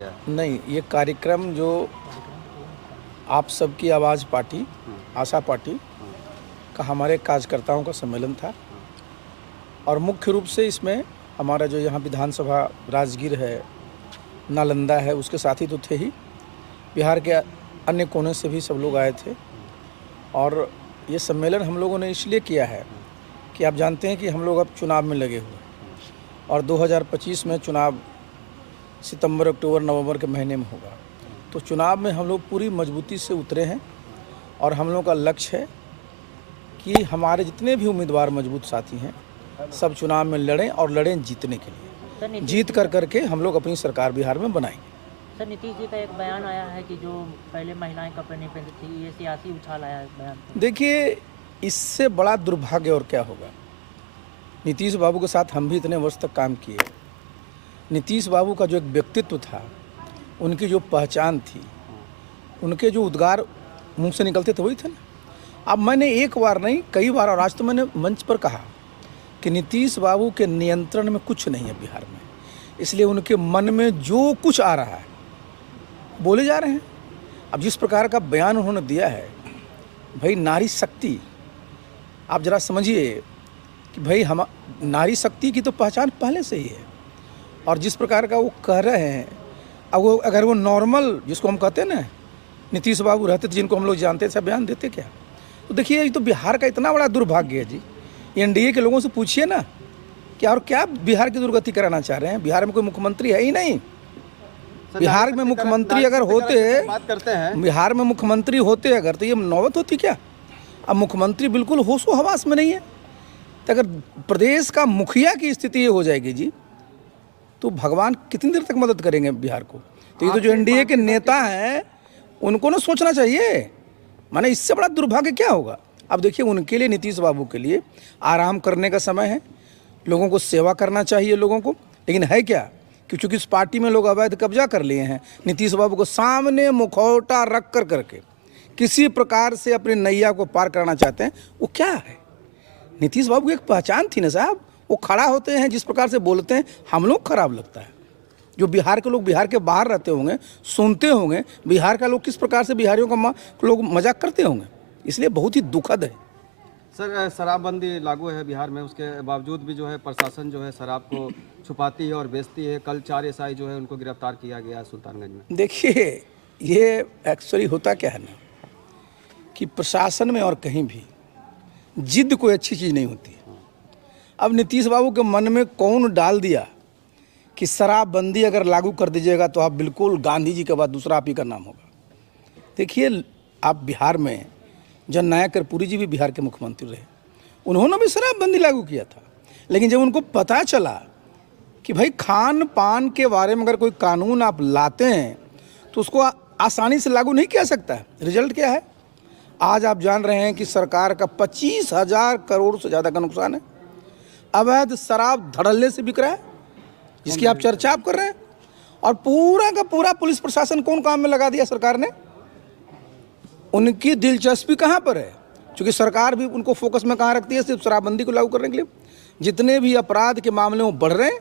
नहीं, ये कार्यक्रम जो आप सबकी आवाज़ पार्टी, आशा पार्टी का हमारे कार्यकर्ताओं का सम्मेलन था और मुख्य रूप से इसमें हमारा जो यहाँ विधानसभा राजगीर है, नालंदा है, उसके साथी तो थे ही, बिहार के अन्य कोने से भी सब लोग आए थे। और ये सम्मेलन हम लोगों ने इसलिए किया है कि आप जानते हैं कि हम लोग अब चुनाव में लगे हुए और 2025 में चुनाव सितंबर, अक्टूबर, नवंबर के महीने में होगा। तो चुनाव में हम लोग पूरी मजबूती से उतरे हैं और हम लोग का लक्ष्य है कि हमारे जितने भी उम्मीदवार मजबूत साथी हैं सब चुनाव में लड़ें और लड़ें जीतने के लिए। जीत कर करके हम लोग अपनी सरकार बिहार में बनाएंगे। सर, नीतीश जी का एक बयान आया है कि जो पहले महिलाएं कपड़े नहीं पहनती थी, ये सियासी उछाल आया है बयान। देखिए, इससे बड़ा दुर्भाग्य और क्या होगा। नीतीश बाबू के साथ हम भी इतने वर्ष तक काम किए। नीतीश बाबू का जो एक व्यक्तित्व था, उनकी जो पहचान थी, उनके जो उद्गार मुंह से निकलते थे वही थे ना। अब मैंने एक बार नहीं कई बार और आज तो मैंने मंच पर कहा कि नीतीश बाबू के नियंत्रण में कुछ नहीं है बिहार में, इसलिए उनके मन में जो कुछ आ रहा है बोले जा रहे हैं। अब जिस प्रकार का बयान उन्होंने दिया है, भाई नारी शक्ति, आप जरा समझिए कि भाई हम नारी शक्ति की तो पहचान पहले से ही है और जिस प्रकार का वो कह रहे हैं, अब वो अगर वो नॉर्मल जिसको हम कहते हैं ना नीतीश बाबू रहते थे, जिनको हम लोग जानते थे, बयान देते क्या। तो देखिए, ये तो बिहार का इतना बड़ा दुर्भाग्य है जी। एनडीए के लोगों से पूछिए ना कि और क्या बिहार की दुर्गति कराना चाह रहे हैं। बिहार में कोई मुख्यमंत्री है ही नहीं। बिहार में मुख्यमंत्री अगर होते, बात करते हैं, बिहार में मुख्यमंत्री होते अगर, तो ये नौबत होती क्या। अब मुख्यमंत्री बिल्कुल होशो हवास में नहीं है। तो अगर प्रदेश का मुखिया की स्थिति ये हो जाएगी जी, तो भगवान कितनी देर तक मदद करेंगे बिहार को। तो ये तो जो एनडीए के नेता हैं उनको ना सोचना चाहिए, माने इससे बड़ा दुर्भाग्य क्या होगा। अब देखिए, उनके लिए, नीतीश बाबू के लिए आराम करने का समय है, लोगों को सेवा करना चाहिए लोगों को। लेकिन है क्या कि चूँकि इस पार्टी में लोग अवैध कब्जा कर लिए हैं, नीतीश बाबू को सामने मुखौटा रख कर करके किसी प्रकार से अपनी नैया को पार करना चाहते हैं। वो क्या है, नीतीश बाबू की एक पहचान थी ना साहब। वो खड़ा होते हैं, जिस प्रकार से बोलते हैं, हम लोग खराब लगता है। जो बिहार के लोग बिहार के बाहर रहते होंगे, सुनते होंगे बिहार का लोग किस प्रकार से बिहारियों का लोग मजाक करते होंगे, इसलिए बहुत ही दुखद है। सर, शराबबंदी लागू है बिहार में, उसके बावजूद भी जो है प्रशासन जो है शराब को छुपाती है और बेचती है। कल 4 एसआई जो है उनको गिरफ्तार किया गया सुल्तानगंज में। देखिए, ये एक्चुअली होता क्या है ना कि प्रशासन में और कहीं भी जिद कोई अच्छी चीज़ नहीं होती। अब नीतीश बाबू के मन में कौन डाल दिया कि शराबबंदी अगर लागू कर दीजिएगा तो आप बिल्कुल गांधी जी के बाद दूसरा आप ही का नाम होगा। देखिए, आप बिहार में जननायक कर्पूरी जी भी बिहार के मुख्यमंत्री रहे, उन्होंने भी शराबबंदी लागू किया था। लेकिन जब उनको पता चला कि भाई खान पान के बारे में अगर कोई कानून आप लाते हैं तो उसको आसानी से लागू नहीं किया सकता है। रिजल्ट क्या है, आज आप जान रहे हैं कि सरकार का 25,000 करोड़ से ज़्यादा का नुकसान है। अवैध शराब धड़ल्ले से बिक रहा है, जिसकी आप चर्चा आप कर रहे हैं। और पूरा का पूरा पुलिस प्रशासन कौन काम में लगा दिया सरकार ने। उनकी दिलचस्पी कहाँ पर है, क्योंकि सरकार भी उनको फोकस में कहाँ रखती है, सिर्फ शराबबंदी को लागू करने के लिए। जितने भी अपराध के मामले वो बढ़ रहे हैं,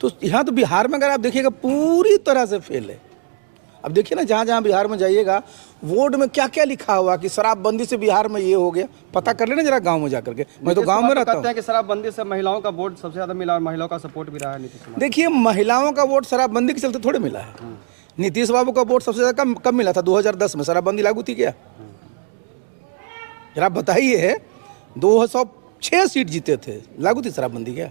तो यहाँ तो बिहार में अगर आप देखिएगा पूरी तरह से फेल है। अब देखिए ना, जहाँ जहाँ बिहार में जाइएगा, बोर्ड में क्या क्या लिखा हुआ कि शराबबंदी से बिहार में ये हो गया। पता कर लेना जरा गांव में जाकर के। मैं तो गांव में रहता हूँ। कहते हैं कि शराबबंदी से महिलाओं का वोट सबसे ज़्यादा मिला और महिलाओं का सपोर्ट भी रहा है नीतीश कुमार। देखिए, महिलाओं का वोट शराबबंदी के चलते थोड़े मिला है। नीतीश बाबू का वोट सबसे ज़्यादा कब मिला था, 2010 में शराबबंदी लागू थी क्या, जरा बताइए। 206 सीट जीते थे, लागू थी शराबबंदी क्या।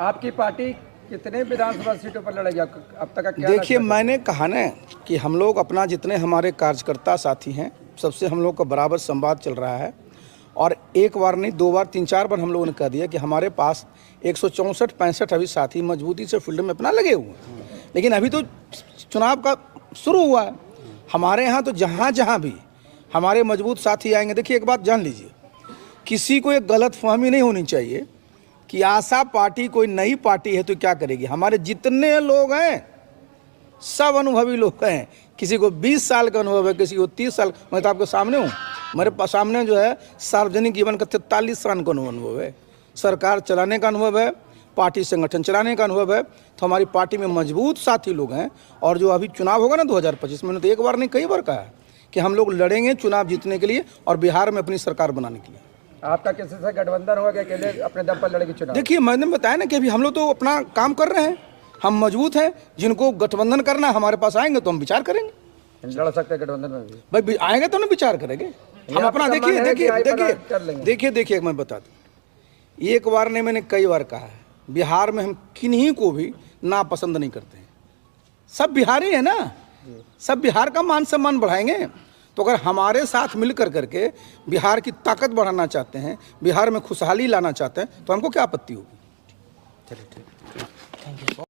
आपकी पार्टी कितने विधानसभा सीटों पर लड़ेगी अब तक का क्या? देखिए, मैंने कहा ना कि हम लोग अपना जितने हमारे कार्यकर्ता साथी हैं सबसे हम लोग का बराबर संवाद चल रहा है। और एक बार नहीं, 2 बार 3-4 बार हम लोगों ने कह दिया कि हमारे पास 164-65 अभी साथी मजबूती से फील्ड में अपना लगे हुए हैं। लेकिन अभी तो चुनाव का शुरू हुआ है। हमारे यहाँ तो जहाँ जहाँ भी हमारे मजबूत साथी आएंगे, देखिए एक बात जान लीजिए, किसी को एक गलत फहमी नहीं होनी चाहिए कि आशा पार्टी कोई नई पार्टी है तो क्या करेगी। हमारे जितने लोग हैं सब अनुभवी लोग हैं। किसी को 20 साल का अनुभव है, किसी को 30 साल। मैं तो आपके सामने हूँ, मेरे सामने जो है सार्वजनिक जीवन का 43 साल का अनुभव है, सरकार चलाने का अनुभव है, पार्टी संगठन चलाने का अनुभव है, तो हमारी पार्टी में मजबूत साथी लोग हैं। और जो अभी चुनाव होगा ना 2025 में, तो एक बार नहीं कई बार कहा है कि हम लोग लड़ेंगे चुनाव जीतने के लिए और बिहार में अपनी सरकार बनाने के लिए। आपका किसी से गठबंधन होगा कि अकेले अपने दम पर लड़ेगी चुनाव? देखिए, मैंने बताया ना कि अभी हम लोग तो अपना काम कर रहे हैं, हम मजबूत हैं। जिनको गठबंधन करना है हमारे पास आएंगे तो हम विचार करेंगे। लड़ सकते हैं गठबंधन में भी? भाई आएंगे तो ना विचार करेंगे हम अपना। देखिए मैं बता दूं, एक बार नहीं मैंने कई बार कहा है, बिहार में हम किन्हीं को भी नापसंद नहीं करते हैं। सब बिहारी है ना, सब बिहार का मान सम्मान बढ़ाएंगे। तो अगर हमारे साथ मिलकर करके बिहार की ताकत बढ़ाना चाहते हैं, बिहार में खुशहाली लाना चाहते हैं, तो हमको क्या आपत्ति होगी। Thank you.